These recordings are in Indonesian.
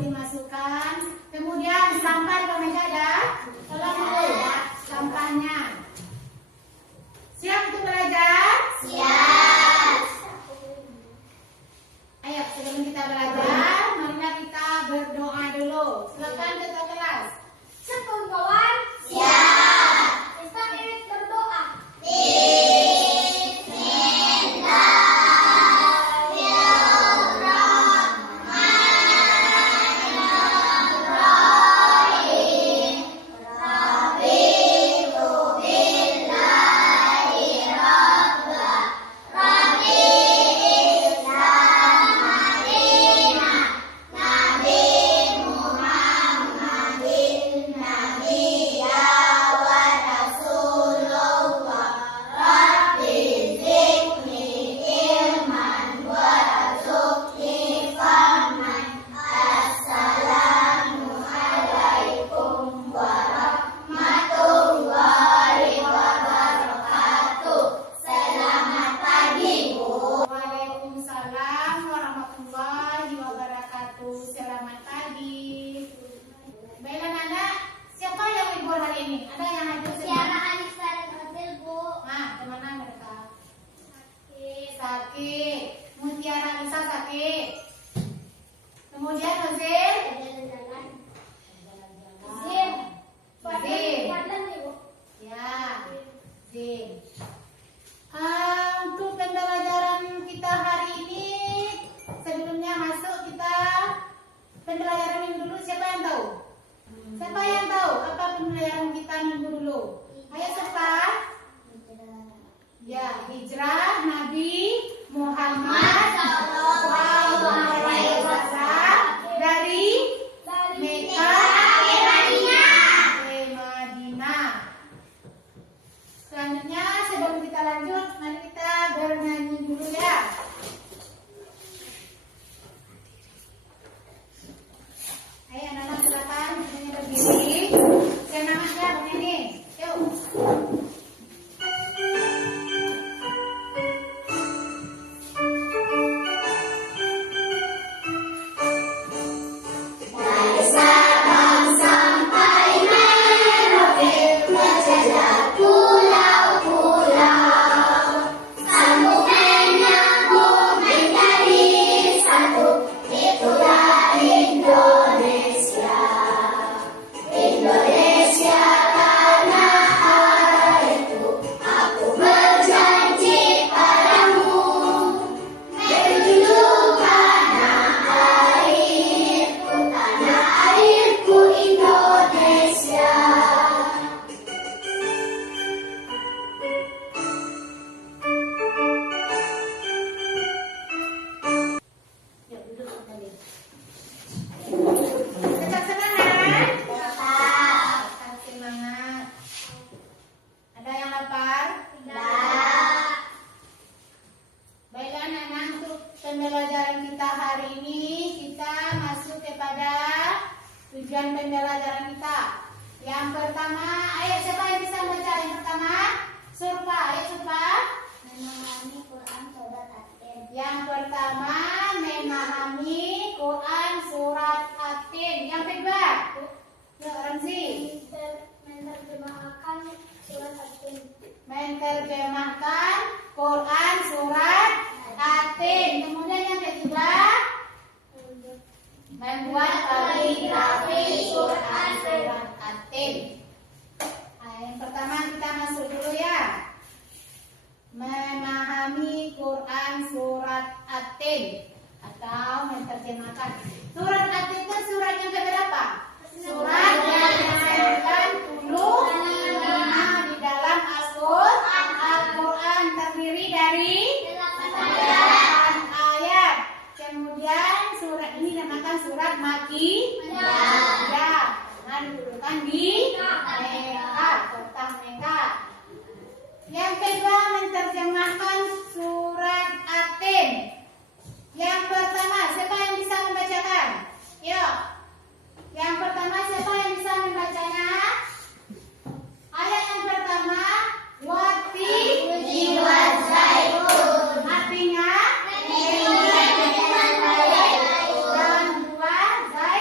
dimasukkan. Kemudian sampah di meja ada. Tolong dulu sampahnya. Siap untuk belajar? Siap. Ayo sebelum kita belajar, marilah kita berdoa dulu. Silakan ketua kelas. Siap kawan? Siap. Kita ingin berdoa. Sakit. Mutiara Nisa sakit. Kemudian Hazil. Zim. Ya. Zim. Untuk pembelajaran kita hari ini, sebelumnya masuk kita pembelajaran minggu dulu. Siapa yang tahu? Siapa yang tahu apa pembelajaran kita minggu dulu? Ayo siapa? Ya, hijrah Nabi Muhammad SAW dari Mekah ke Madinah. Selanjutnya sebelum kita lanjut, mari kita bernyanyi dulu ya. Ayo anak-anak silakan semuanya berdiri. Semangatnya bernyanyi. Yuk. Pembelajaran kita hari ini, kita masuk kepada tujuan pembelajaran kita. Yang pertama, ayo siapa yang bisa baca yang pertama? Surpa, ayo Surpa. Memahami Quran surat At-Tin. Yang pertama, memahami Quran surat At-Tin. Yang kedua, ya Ramzi. Menerjemahkan surat At-Tin. Menerjemahkan Quran surat At-Tin. Kemudian yang ketiga, membuat kaligrafi Quran surat At-Tin. Nah, yang pertama kita masuk dulu ya. Memahami Quran surat At-Tin atau menerjemahkan. Surat At-Tin itu surat yang keberapa? Surat yang ke-95 di dalam Al-Quran, terdiri dari 8 ayat. Kemudian surat ini dinamakan surat Maki. Ya, karena didudukan di Mekah, kota Mekah. Yang kedua, menerjemahkan surat At-Tin. Yang pertama, siapa yang bisa membacakan? Yuk. Yang pertama, siapa yang bisa membacanya? Ayat yang pertama, wati jiwa zaitun. Artinya dan buah zaitun.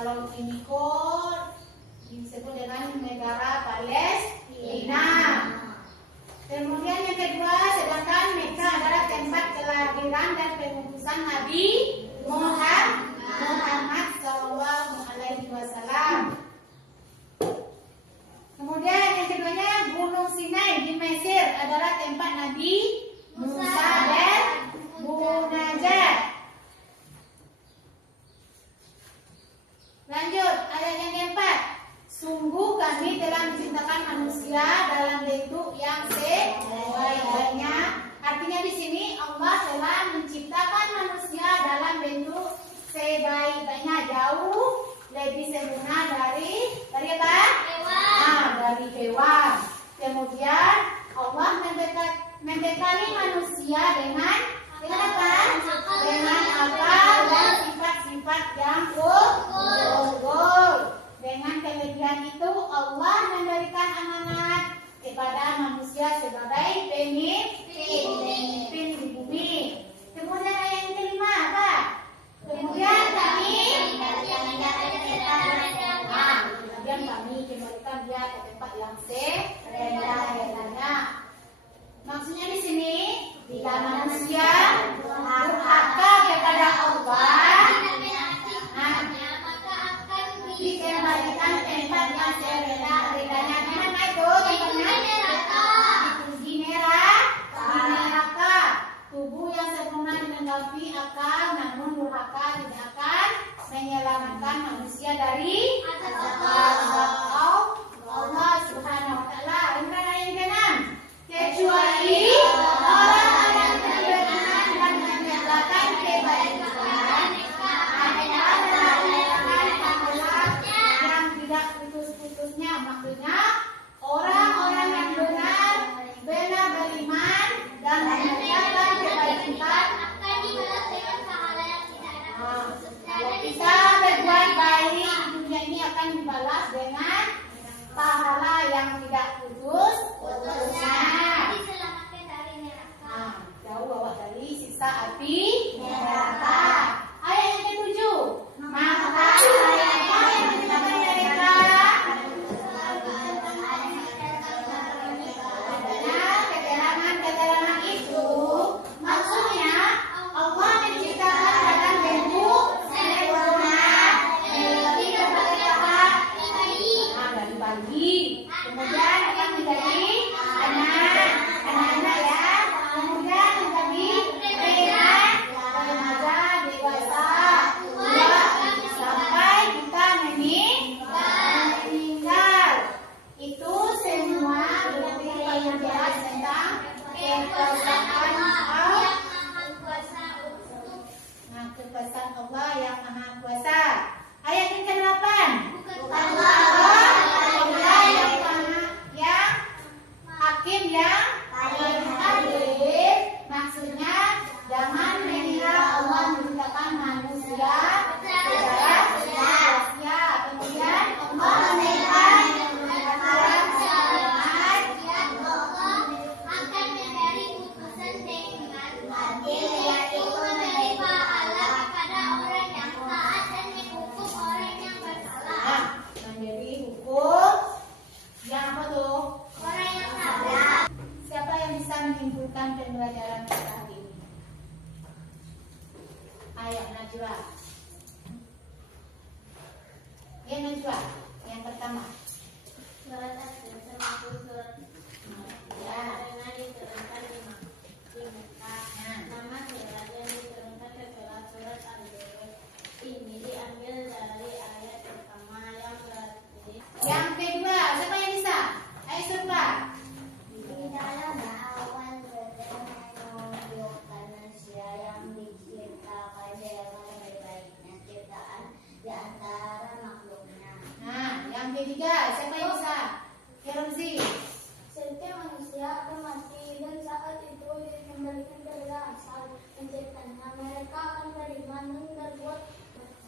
Kalau ini kok disebut dengan negara Palestina. Kemudian yang kedua, sedangkan Mekah adalah tempat kelahiran dan pengutusan Nabi Muhammad Sallallahu Alaihi Wasallam. Kemudian yang keduanya, Gunung Sinai di Mesir adalah tempat Nabi Musa dan Munajat. Lanjut, ayat yang keempat. Sungguh kami telah menciptakan manusia dalam bentuk yang sebaik-baiknya. Artinya di sini Allah telah menciptakan manusia dalam bentuk sebaik-baiknya, jauh lebih sempurna dari apa? Dari hewan. Kemudian Allah membekali manusia dengan apa? Dengan akal dan sifat-sifat yang unggul. Dengan kelebihan itu Allah memberikan amanat kepada manusia sebagai pemimpin di bumi. Kemudian ayat yang kelima apa? Kemudian kami kembalikan dia ke tempat yang serendah-rendahnya. Maksudnya di sini bila manusia durhaka kepada Allah, dikembalikan tempat yang serendah-rendahnya. Mana itu tempatnya? Di neraka. Tubuh yang sempurna dilengkapi akal, namun durhaka tidak akan menyelamatkan manusia dari azab Allah Subhanahu wa taala. Ini ayat yang ke-6. Kecuali orang yang beriman dan mengerjakan kebaikan, adalah yang tidak putus-putusnya. Maksudnya orang-orang yang benar beriman dan mengerjakan kebaikan. Kalau kita berbuat baik di dunia ini akan dibalas dengan pahala yang tidak putusnya. Jauh bawa dari siksa api neraka. Ayat yang ke-7. Maka yang menciptakan mereka keterangan itu maksudnya Allah menciptakan dalam bentuk sempurna dari bayi. Kemudian akan menjadi anak-anak ya. Kemudian menjadi remaja, dewasa, tua, sampai kita meninggal. Itu semua berarti yang jelas tentang kekuasaan Allah. Kekuasaan Allah yang Maha Kuasa. Ayat yang ke-8. Allah yang hakim yang adil. Maksudnya jangan mengira Allah menciptakan manusia secara sia-sia. Kemudian Allah memberikan aturan syariat akan memberi putusan dengan adil, yaitu memberi pahala kepada orang yang taat dan menghukum orang yang bersalah. Memberi hukum yang apa tuh? Orang yang salah. Siapa yang bisa menyimpulkan pembelajaran kita hari ini? Ayo Najwa. Ya Najwa, yang pertama. Surat Al-Asr termasuk surat karena diturunkan di Mekah. Nama surat yang diturunkan setelah surat Al-Baqarah ini diambil dari ayat pertama yang berarti Yang kedua, siapa yang bisa? Ayo Surpa. di dalam awan menunjuk manusia yang diciptakan dengan baik-baiknya ciptaan di antara makhluknya. Nah, yang ketiga, siapa yang bisa? Keromzi. Setiap manusia akan mati dan saat itu dikembalikan kepada asal penciptanya. Mereka akan beriman dan berbuat.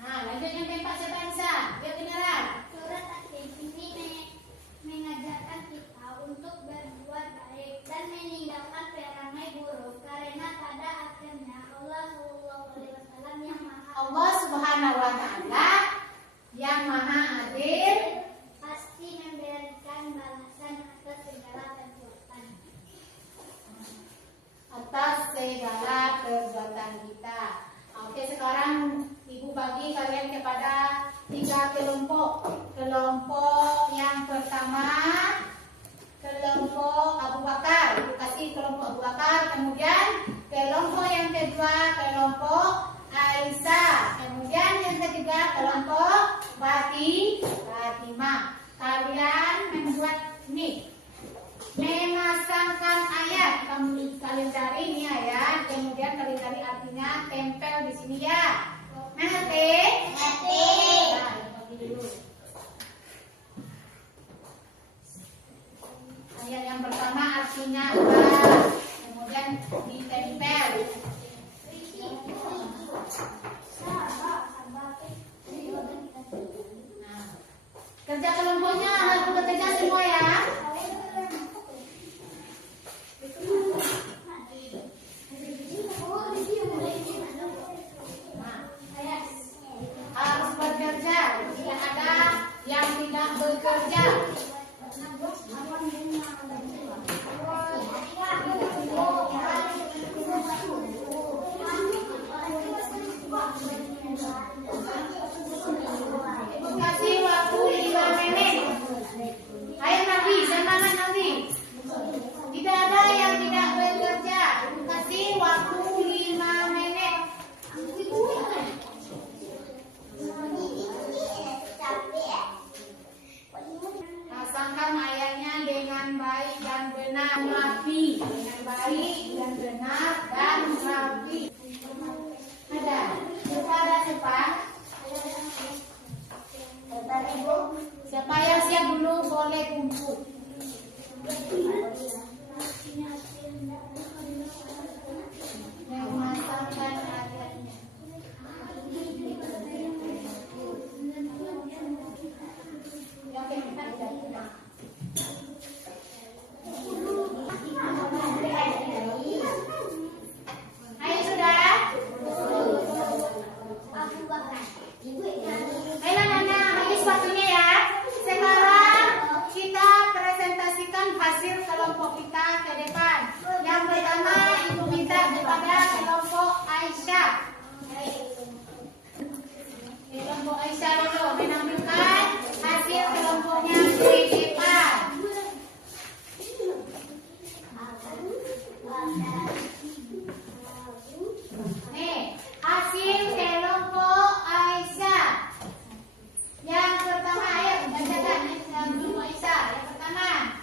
Nah, lanjut yang keempat, siapa yang bisa? Dia beneran. Surat Al-Kahfi ini mengajarkan kita untuk berbuat baik dan meninggalkan perangai buruk karena pada akhirnya Allah Subhanahu wa taala Allah Subhanahu wa taala yang maha adil, pasti memberikan balasan atas segala perbuatan. atas segala perbuatan kita. Oke, sekarang Ibu bagi kalian kepada 3 kelompok. Kelompok yang pertama, kelompok Abu Bakar. Ibu kasih kelompok Abu Bakar. Kemudian kelompok yang kedua, kelompok Aisyah. Kemudian yang ketiga, kelompok Fatimah. Kalian membuat ini, memasangkan ayat. Kalian cari ini ayat, kemudian kalian cari artinya, tempel di sini ya. Mengerti? Mengerti. Nah, bagi dulu. Ayat yang pertama artinya apa? Kemudian ditempel. Nah, kerja kelompoknya harus bekerja semua ya. Harus bekerja, tidak ada yang tidak bekerja. Ibu kasih waktu 5 menit. Ayo Nabi, semangat Nabi. Tidak ada yang tidak bekerja. Ibu kasih waktu 5 menit. Pasangkan ayatnya dengan baik dan benar, rapi. Dengan baik dan benar dan rapi. Ada. Kepada siapa? Siapa yang siap dulu boleh kumpul. Memasangkan ayatnya. Oke, kita tidak. Ayo sudah. Ayo Nana, habis waktunya ya. Sekarang kita presentasikan hasil kelompok kita ke depan. Yang pertama Ibu minta kepada kelompok Aisyah. Kelompok Aisyah dulu menampilkan hasil kelompoknya ke depan. Nih, hasil kelompok Aisyah. Yang pertama, ayo bacakan kelompok Aisyah. Yang pertama,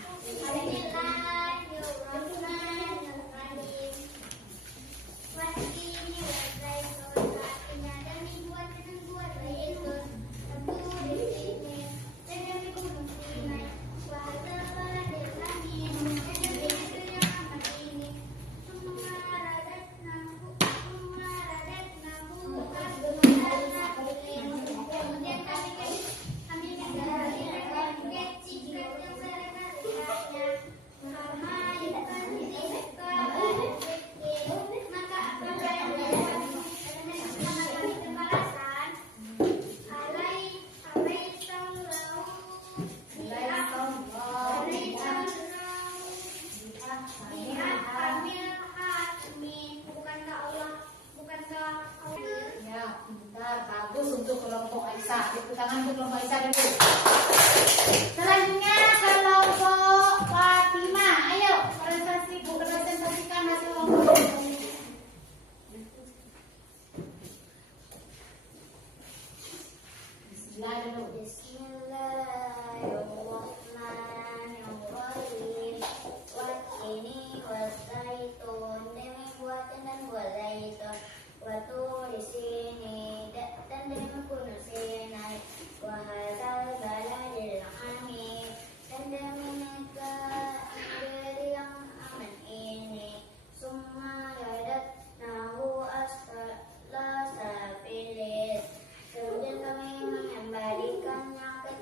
ya, pintar, bagus untuk kelompok Aisyah. Tepuk tangan untuk kelompok Aisyah dulu. Selanjutnya kelompok Fatimah. Ayo, presentasikan hasil kelompok. Bismillah dulu. Bismillahirrahmanirrahim. Wattini waszaitun, demi buatan dan buah zaitun. Waturi sini, dan demi gunung Sinai. Wahadzal baladil amin, dan demi negeri yang aman ini. Summa radatnahu asfala safilis. Kemudian kami mengembalikannya ke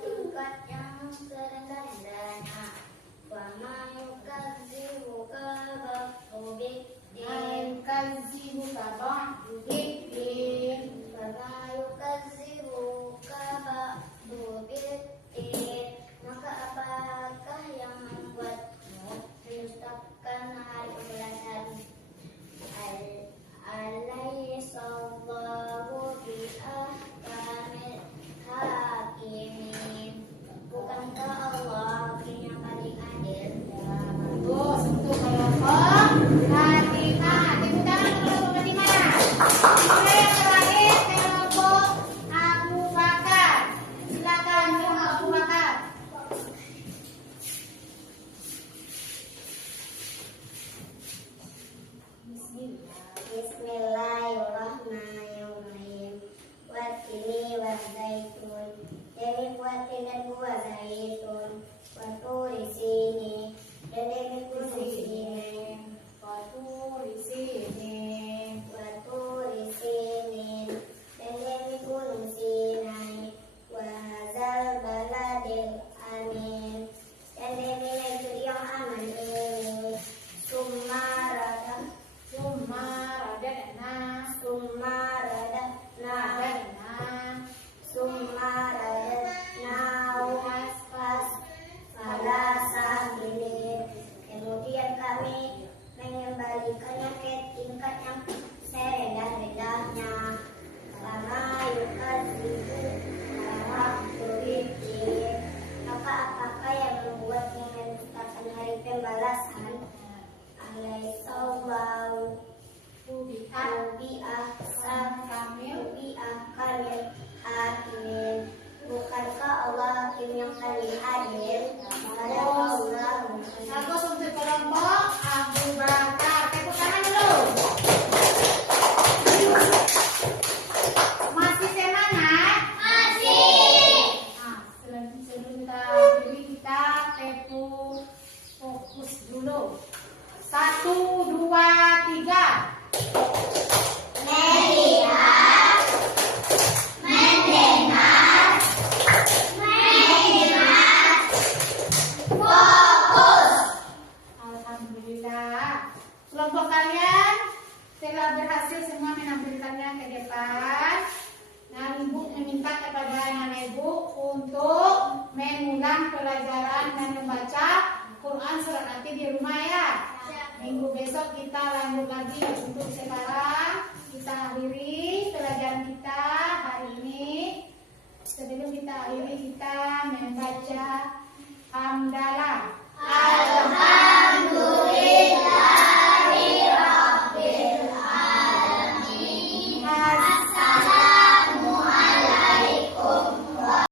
zaitun, demi kuatin dan buah zaitun, waturi sini, dan demi gunung sini, Waturi sini. waturi sini, dan demi gunung Sinai, wahazal baladil amin, dan demi negeri yang aman ini, sumarada, Sumaradana. sumarada, nah, Radana. Kemudian kami mengembalikannya ke tingkat yang serendah-rendahnya. Karena yukadzibu rahmatullahi. Maka apakah yang membuatnya mendustakan hari pembalasan? Alaihissalam. Kamil hakim. Bukankah Allah hakim yang paling adil? Bagus untuk kelompok Abu Bakar. Tepuk tangan dulu. Masih semangat? Nah, sebelum kita beri kita fokus dulu. 1, 2, 3. Melihat, mendengar, fokus. Alhamdulillah. Kelompok kalian telah berhasil semua menampilkannya ke depan. Nah, Ibu meminta kepada anak Ibu untuk mengulang pelajaran dan membaca Quran surat nanti di rumah ya. Minggu besok kita lanjut lagi. Untuk sekarang kita akhiri pelajaran kita hari ini. Sebelum kita akhiri, kita membaca hamdalah.